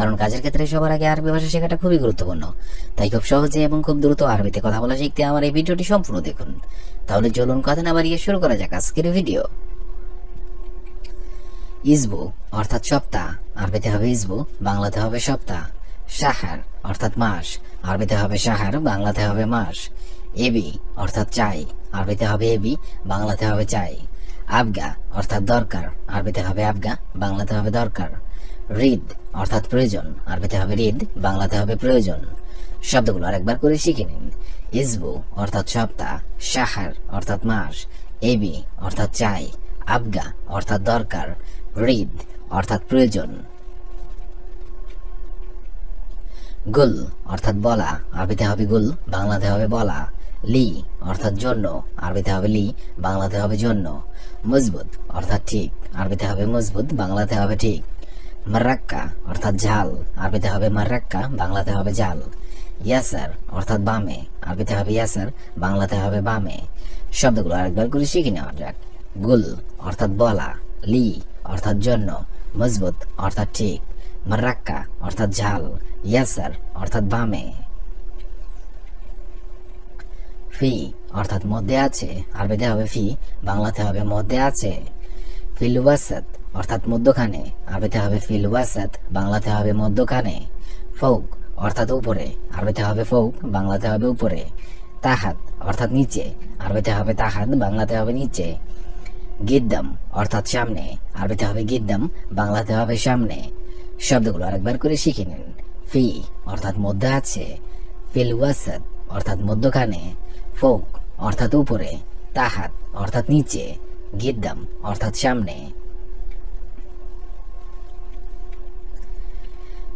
কারণ কাজের ক্ষেত্রে সবার আগে আরবি ভাষা শেখাটা খুবই গুরুত্বপূর্ণ। তাই খুব সহজে এবং খুব দ্রুত আরবিতে কথা বলা শিখতে আমার এই ভিডিওটি সম্পূর্ণ দেখুন। তাহলে চলুন কথা না বাড়িয়ে শুরু করা যাক আজকের ভিডিও। ইসবু অর্থাৎ সপ্তাহ, আরবিতে হবে ইসবু, বাংলাতে হবে সপ্তাহ। শাহর অর্থাৎ মাস, আরবিতে হবে শাহর, বাংলাতে হবে মাস। এবি অর্থাৎ চাই, আরবিতে হবে এবি, বাংলাতে হবে চাই। আবগা অর্থাৎ দরকার, আরবিতে হবে আবগা, বাংলাতে হবে দরকার। রিদ অর্থাৎ প্রয়োজন, আরবিতে হবে রিদ, বাংলাতে হবে প্রয়োজন। শব্দগুলো আরেকবার করে শিখে নিন। ইসবু অর্থাৎ সপ্তাহ, শাহর অর্থাৎ মাস, এবি অর্থাৎ চাই, আবগা অর্থাৎ দরকার, রিদ অর্থাৎ প্রয়োজন। গুল অর্থাৎ বলা, আরবিতে হবে গুল, বাংলাতে হবে বলা। লি অর্থাৎ জন্য, আরবিতে হবে লি, বাংলাতে হবে জন্য। মজবুত অর্থাৎ ঠিক, আরবিতে হবে মজবুত, বাংলাতে হবে ঠিক। মার্রাক্কা অর্থাৎ ঝাল, আরবিতে হবে মার্রাক্কা, বাংলাতে হবে জাল। ইয়াসার অর্থাৎ বামে, আরবিতে হবে ইয়াসার, বাংলাতে হবে বামে। শব্দগুলো আরেকবার করে শিখে নেওয়া যাক। গুল অর্থাৎ বলা, লি অর্থাৎ জন্য, মজবুত অর্থাৎ ঠিক, মার্রাক্কা অর্থাৎ ঝাল, ইয়াসার অর্থাৎ বামে। ফি অর্থাৎ মধ্যে আছে, আরবিতে হবে ফি, বাংলাতে হবে মধ্যে আছে। ফিল ওয়াসাত অর্থাৎ মধ্যখানে, আরবিতে হবে ফিল ওয়াসাত, বাংলাতে হবে মধ্যখানে। ফৌক অর্থাৎ উপরে, আরবিতে হবে ফৌক, বাংলাতে হবে উপরে। তাহাত অর্থাৎ নিচে, আরবিতে হবে তাহাত, বাংলাতে হবে নিচে। গিদ্দাম অর্থাৎ সামনে, আরবিতে হবে গিদ্দাম, বাংলাতে হবে সামনে। শব্দগুলো আরেকবার করে শিখে নিন। ফি অর্থাৎ মধ্যে আছে, ফিল ওয়াসাত অর্থাৎ মধ্যখানে, ফৌক অর্থাৎ উপরে, তাহাত অর্থাৎ নিচে, গিদ্দাম অর্থাৎ সামনে।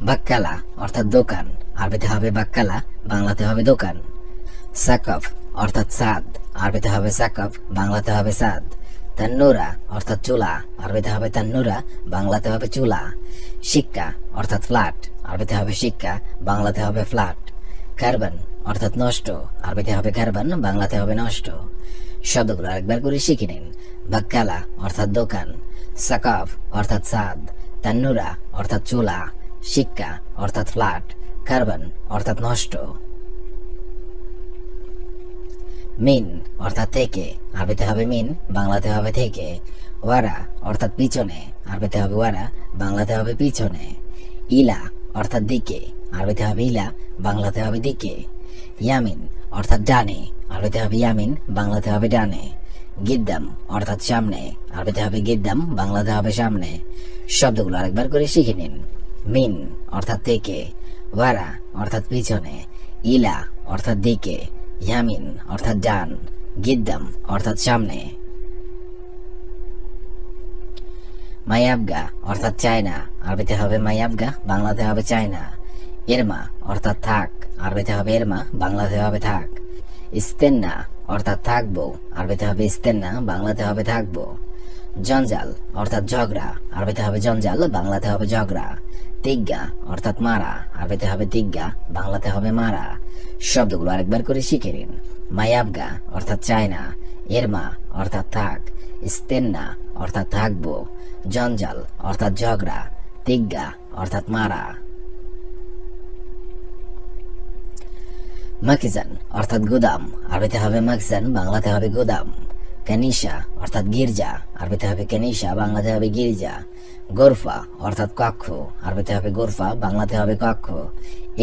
বাক্কালা অর্থাৎ দোকান, আরবিতে হবে বাক্কালা, বাংলাতে হবে দোকান। সাকফ অর্থাৎ সাদ, আরবিতে হবে সাকফ, বাংলাতে হবে সাদ। তান্নুরা অর্থাৎ চুলা, আরবিতে হবে তান্নুরা, বাংলাতে হবে চুলা। শিক্কা অর্থাৎ ফ্ল্যাট, আরবিতে হবে শিক্কা, বাংলাতে হবে ফ্ল্যাট। কার্বন অর্থাৎ নষ্ট, আরবিতে হবে কার্বন, বাংলাতে হবে নষ্ট। শব্দগুলো আরেকবার করে শিখে নিন। বাক্কালা অর্থাৎ দোকান, সাকাফ অর্থাৎ সাদ, তান্নুরা অর্থাৎ চুলা, শিক্কা অর্থাৎ ফ্ল্যাট, কার্বন অর্থাৎ নষ্ট। মিন অর্থাৎ থেকে, আরবিতে হবে মিন, বাংলাতে হবে থেকে। ওয়ারা অর্থাৎ পিছনে, আরবিতে হবে ওয়ারা, বাংলাতে হবে পিছনে। ইলা অর্থাৎ দিকে, আরবিতে হবে ইলা, বাংলাতে হবে দিকে। ইয়ামিন অর্থাৎ ডানে, আরবিতে হবে ইয়ামিন, বাংলাতে হবে ডানে। গিদ্দাম অর্থাৎ সামনে, আরবিতে হবে গিদ্দাম, বাংলাতে হবে সামনে। শব্দগুলো আরেকবার করে শিখে নিন। মিন অর্থাৎ থেকে, ওয়ারা অর্থাৎ পিছনে, ইলা অর্থাৎ দিকে, ইয়ামিন অর্থাৎ ডান, গিদ্দাম অর্থাৎ সামনে। মায়াবগা অর্থাৎ চায়না, আরবিতে হবে মায়াবগা, বাংলাতে হবে চায়না। এরমা অর্থাৎ থাক, আরবিতে হবে এরমা, বাংলাতে হবে থাক। ইস্তেন্না অর্থাৎ থাকবো, আরবিতে হবে ইস্তেন্না, বাংলাতে হবে থাকবো। জঞ্জাল অর্থাৎ ঝগড়া, আরবিতে হবে জঞ্জাল, বাংলাতে হবে ঝগড়া। তিগ্গা অর্থাৎ মারা, আরবিতে হবে তিগ্গা, বাংলাতে হবে মারা। শব্দগুলো আরেকবার করে শিখে নিন। মায়াবগা অর্থাৎ চায়না, এরমা অর্থাৎ থাক, ইস্তেন্না অর্থাৎ থাকবো, জঞ্জাল অর্থাৎ ঝগড়া, তিগ্গা অর্থাৎ মারা। মাকিজান অর্থাৎ গুদাম, আরবিতে হবে মাকজান, বাংলাতে হবে গুদাম। কানিসা অর্থাৎ গির্জা, আরবিতে হবে কানিসা, বাংলাতে হবে গির্জা। গোরফা অর্থাৎ কক্ষ, আরবিতে হবে গোরফা, বাংলাতে হবে কক্ষ।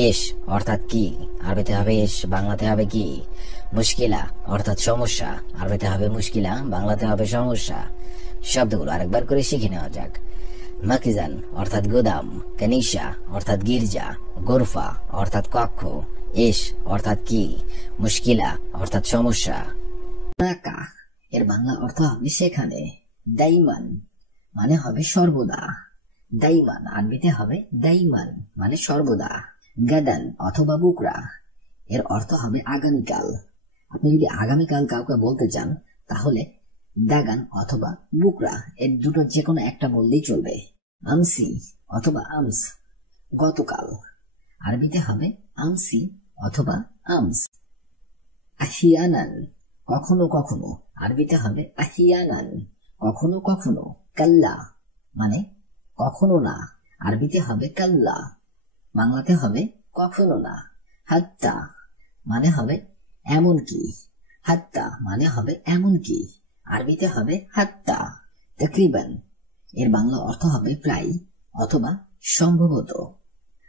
এশ অর্থাৎ কি, আরবিতে হবে এশ, বাংলাতে হবে কি। মুশকিলা অর্থাৎ সমস্যা, আরবিতে হবে মুশকিলা, বাংলাতে হবে সমস্যা। শব্দগুলো আরেকবার করে শিখে নেওয়া যাক। মাকিজান অর্থাৎ গুদাম, কানিসা অর্থাৎ গির্জা, গোরফা অর্থাৎ কক্ষ, এশ অর্থাৎ কি, মুশকিলা অর্থাৎ সমস্যা। নাকা এর বাংলা অর্থ হবে সেখানে। দাইমান মানে হবে সর্বদা, দাইমান আরবিতে হবে দাইমান মানে সর্বদা। গাদান অথবা বুকরা এর অর্থ হবে আগামীকাল। আপনি যদি আগামীকাল কাউকে বলতে চান তাহলে দাগান অথবা বুকরা এর দুটো যে কোনো একটা বললেই চলবে। আমসি অথবা আমস গতকাল, আরবিতে হবে আমসি অথবা আমস। আহিয়ানান কখনো কখনো, আরবিতে হবে আহিয়ানান কখনো কখনো। কাল্লা মানে কখনো না, আরবিতে হবে কাল্লা। বাংলাতে হবে কখনো না। হাত্তা মানে হবে এমন কি, হাত্তা মানে হবে এমন কি, আরবিতে হবে হাত্তা। তাকরিবান এর বাংলা অর্থ হবে প্রায় অথবা সম্ভবত,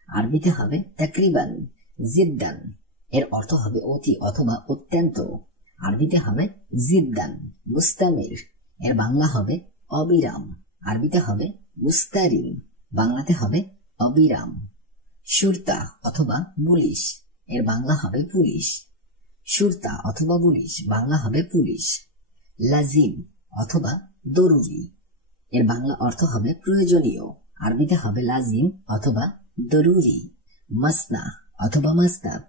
আরবিতে হবে তাকরিবান। জিদ্দান এর অর্থ হবে অতি অথবা অত্যন্ত, আরবিতে হবে জিদ্দান। মুস্তামির এর বাংলা হবে অবিরাম, আরবিতে হবে মুস্তারিম, বাংলাতে হবে অবিরাম। শুরতা অথবা পুলিশ এর বাংলা হবে পুলিশ, শুরতা অথবা পুলিশ বাংলা হবে পুলিশ। লাজিম অথবা জরুরি এর বাংলা অর্থ হবে প্রয়োজনীয়, আরবিতে হবে লাজিম অথবা জরুরি। মাসনা অথবা মাসনাদ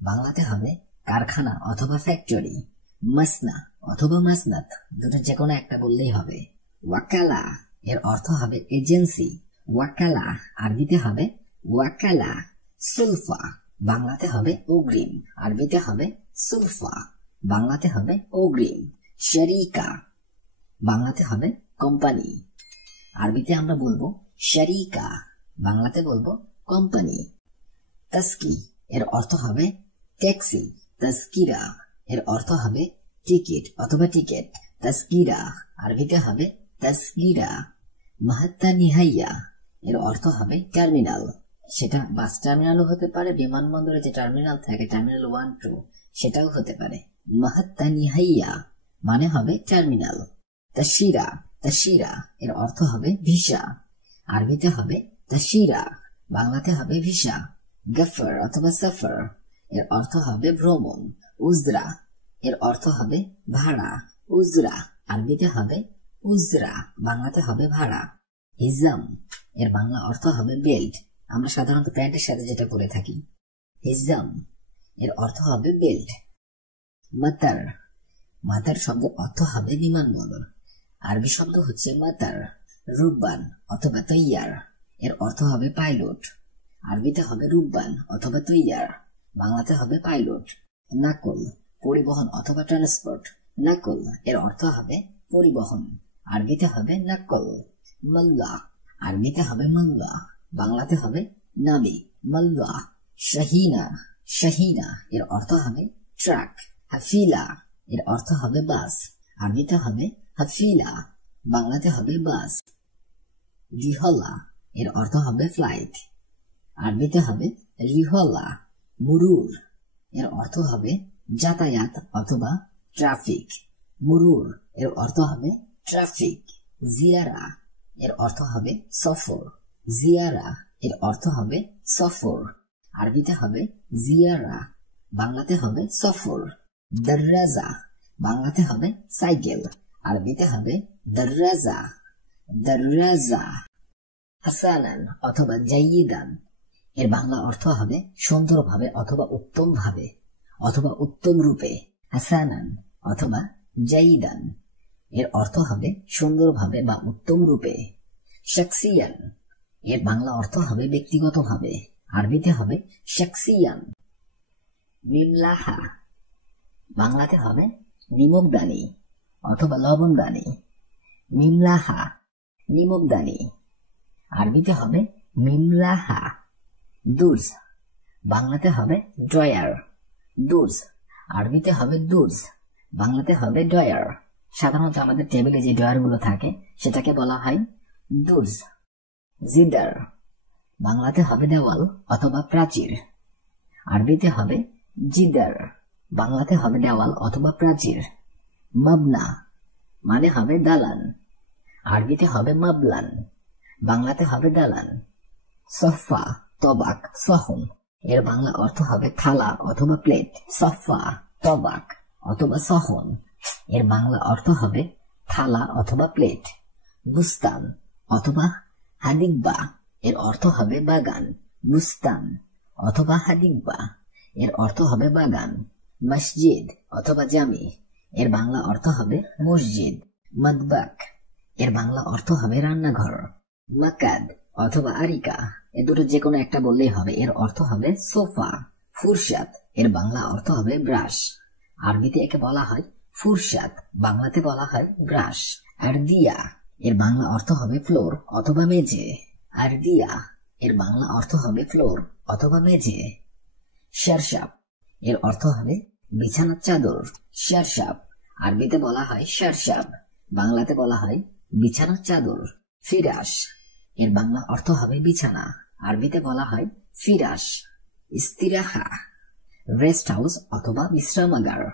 বাংলাতে হবে কারখানা অথবা ফ্যাক্টরি, মাসনা অথবা মাসনাদ দুটো যে কোনো একটা বললেই হবে। ওয়াকালা এর অর্থ হবে এজেন্সি, ওয়াকালা আরবিতে হবে ওয়াকালা। সুলফা বাংলাতে হবে অগ্রিম, আরবিতে হবে সুলফা, বাংলাতে হবে অগ্রিম। শরিকা বাংলাতে হবে কোম্পানি, আরবিতে আমরা বলবো শরিকা, বাংলাতে বলবো কোম্পানি। তাস্কি এর অর্থ হবে ট্যাক্সি, তাস্কিরা এর অর্থ হবে টিকিট অথবা টিকেট, তাস্কিরা আরবিতে হবে তাস্কিরা। মাহাত্তা নিহাইয়া এর অর্থ হবে টার্মিনাল, সেটা বাস টার্মিনালও হতে পারে, বিমানবন্দরে যে টার্মিনাল থাকে টার্মিনাল 1, 2 সেটাও হতে পারে। মাহাত্তা নিহাইয়া মানে হবে টার্মিনাল। তাশিরা, তাশিরা এর অর্থ হবে ভিসা, আরবিতে হবে তাশিরা, বাংলাতে হবে ভিসা। গফর অথবা সফর এর অর্থ হবে ভ্রমণ। উজরা এর অর্থ হবে ভাড়া, উজরা আরবিতে হবে উজরা, বাংলাতে হবে ভাড়া। হিজাম এর বাংলা অর্থ হবে বেল্ট, আমরা সাধারণত প্যান্টের সাথে যেটা পরে থাকি। হিজাম এর অর্থ হবে বেল্ট। মাতার, মাতার শব্দের অর্থ হবে বিমানবন্দর, আরবি শব্দ হচ্ছে মাতার। রুব্বান অথবা তৈয়ার এর অর্থ হবে পাইলট, আরবিতে হবে রুব্বান অথবা তৈয়ার, বাংলাতে হবে পাইলট। নাকল পরিবহন অথবা ট্রান্সপোর্ট, নাকল এর অর্থ হবে পরিবহন, আরবিতে হবে নাকল। মাল্লা আরবিতে হবে মাল্লা, বাংলাতে হবে নাবিক, মাল্লা। শাহিনা, শাহিনা এর অর্থ হবে ট্রাক। হাফিলা এর অর্থ হবে বাস, আরবিতে হবে হাফিলা, বাংলাতে হবে বাস। রিহলা এর অর্থ হবে ফ্লাইট, আরবিতে হবে রিহলা। মুরুর এর অর্থ হবে যাতায়াত অথবা ট্রাফিক, মুরুর এর অর্থ হবে ট্রাফিক। জিয়ারা এর অর্থ হবে সফর, জিয়ারা এর অর্থ হবে সফর, আরবিতে হবে জিয়ারা, বাংলাতে হবে সফর। দররাজা বাংলাতে হবে সাইকেল, আরবিতে হবে দররাজা, দররাজা। হাসানান অথবা জাইয়িদান এর বাংলা অর্থ হবে সুন্দরভাবে অথবা উত্তম ভাবে অথবা উত্তম রূপে, হাসানান অথবা জাইদান এর অর্থ হবে সুন্দরভাবে বা উত্তম রূপে। শাকসিয়ান এর বাংলা অর্থ হবে ব্যক্তিগতভাবে, আরবিতে হবে শাকসিয়ান। মিমলাহা বাংলাতে হবে নিমকদানি অথবা লবণদানি, মিমলাহা নিমকদানি, আরবিতে হবে মিমলাহা। দুর্স বাংলাতে হবে ড্রয়ার, দুর্স আরবিতে হবে দুর্স, বাংলাতে হবে ড্রয়ার। সাধারণত আমাদের টেবিলে যে ড্রয়ার গুলো থাকে সেটাকে বলা হয় দুর্স। জিদার বাংলাতে হবে দেওয়াল অথবা প্রাচীর, আরবিতে হবে জিদার, বাংলাতে হবে দেওয়াল অথবা প্রাচীর। মাবনা মানে হবে দালান, আরবিতে হবে মাবলান, বাংলাতে হবে দালান। সফা তবাক সহন এর বাংলা অর্থ হবে থালা অথবা প্লেট, সফা তবাক অথবা সহন এর বাংলা অর্থ হবে থালা অথবা প্লেট। বুস্তান অথবা হাদিকবা এর অর্থ হবে বাগান, বুস্তান অথবা হাদিকবা এর অর্থ হবে বাগান। মসজিদ অথবা জামি এর বাংলা অর্থ হবে মসজিদ। মাদবাক এর বাংলা অর্থ হবে রান্নাঘর। মাকাদ অথবা আরিকা এ দুটো যে কোনো একটা বললেই হবে, এর অর্থ হবে সোফা। ফুরসাত এর বাংলা অর্থ হবে ব্রাশ, আরবিতে একে বলা হয় ফুরসাত, বাংলাতে বলা হয় ব্রাশ। আরদিয়া এর বাংলা অর্থ হবে ফ্লোর অথবা মেঝে, আরদিয়া এর বাংলা অর্থ হবে ফ্লোর অথবা মেঝে। শারশাব এর অর্থ হবে বিছানার চাদর। শারশাব আরবিতে বলা হয় শারশাব, বাংলাতে বলা হয় বিছানার চাদর। ফিরাস এর বাংলা অর্থ হবে বিছানা, আরবিতে বলা হয় ফিরাস। ইস্তিরাহা রেস্ট হাউস অথবা বিশ্রামাগার,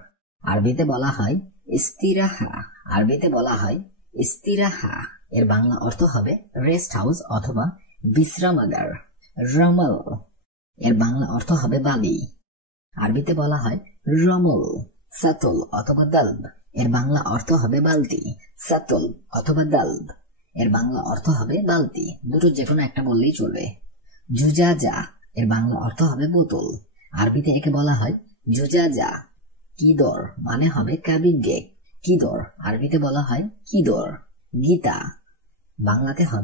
আরবিতে বলা হয় ইস্তিরাহা, আরবিতে বলা হয় ইস্তিরাহা। এর বাংলা অর্থ হবে রেস্ট হাউস অথবা বিশ্রামাগার। রমল এর বাংলা অর্থ হবে বালি, আরবিতে বলা হয় রমল। সাতল অথবা দালব এর বাংলা অর্থ হবে বালতি। সাতল অথবা দালব এর বাংলা অর্থ হবে বালতি, দুটো যে কোনো একটা বললেই চলবে। জুজাজা এর বাংলা অর্থ হবে বোতল, আরবিতে একে বলা হয় জুজাজা। কিদর মানে হবে ক্যাবিন গেট, কিদর আরবিতে বলা হয় কিদর। গীতা বাংলাতে হবে